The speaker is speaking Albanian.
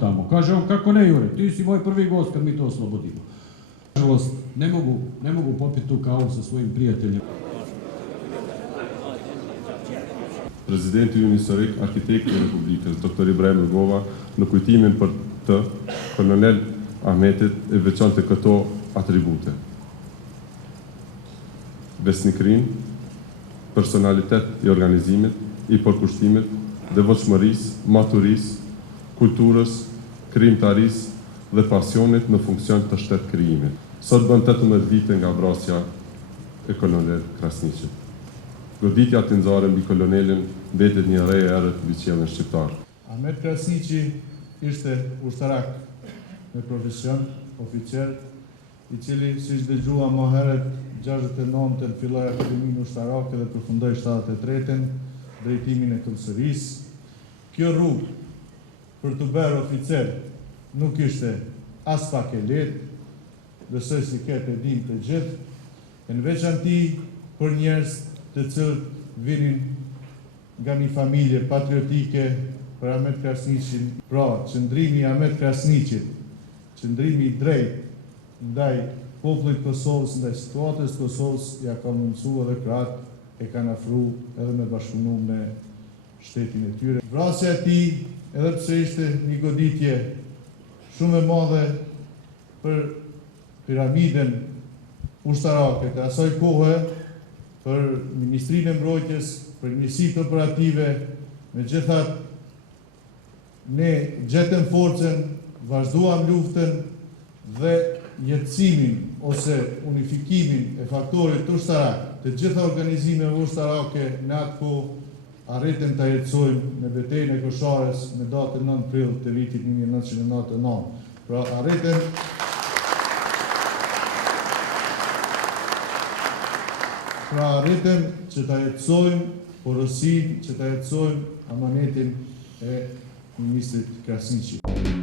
tamo. Kaže on, kako ne Jure, ti si moj prvi gost kad mi to oslobodimo. Nažalost, ne mogu popiti tu kavu sa svojim prijateljem. Prezidenti ynë historik, arkitekti i Republikës, Dr. Ibrahim Rugova, në kujtimin për të kolonel Ahmetit e veçante këto atribute. Besnikrin, personalitet i organizimit, i përkushtimit, devotshmërisë, maturisë, kulturës, krijimtarisë dhe pasionit në funksion të shtetë krijimit. Sot bën 18 vite nga vrasja e kolonel Krasniqit. Goditja tinxare mbi kolonelin mbetet një re e errët mbi qiellin shqiptar. Ahmet Krasniqi ishte ushtarak me profesion, oficer, i cili, siç dëgjua më herët, 69-ën filloi akademinë ushtarake dhe përfundoi 73-ën drejtimin e Këmbësërisë. Kjo rrugë për të bërë oficer nuk ishte as pak e lehtë, besoj si këtë e dim të gjithë, e në veçanti për njerëz të cilët vinin nga një familje patriotike për Ahmet Krasniqin. Pra, qëndrimi i Ahmet Krasniqit, qëndrimi i drejtë ndaj popullit Kosovës, ndaj situatës Kosovës, ja ka mundësu edhe kratë e kanë afru edhe me bashkëpunu me shtetin e tyre. Vrasja e tij, edhe pse ishte një goditje shumë e madhe për piramiden ushtarake të asaj kohe, për Ministrinë e Mbrojtjes, për njësitë operative, megjithatë ne gjetëm forcën, vazhduam luftën dhe jetësimin ose unifikimin e faktorit ushtarak të gjitha organizimeve ushtarake në atë kohë arritëm të jetësojmë në betejën e Kosharës në datën 9 prill të vitit 1999. Pra arritëm që ta jetësojmë porosin, që ta jetësojmë amanetin e ministrit Krasniqit.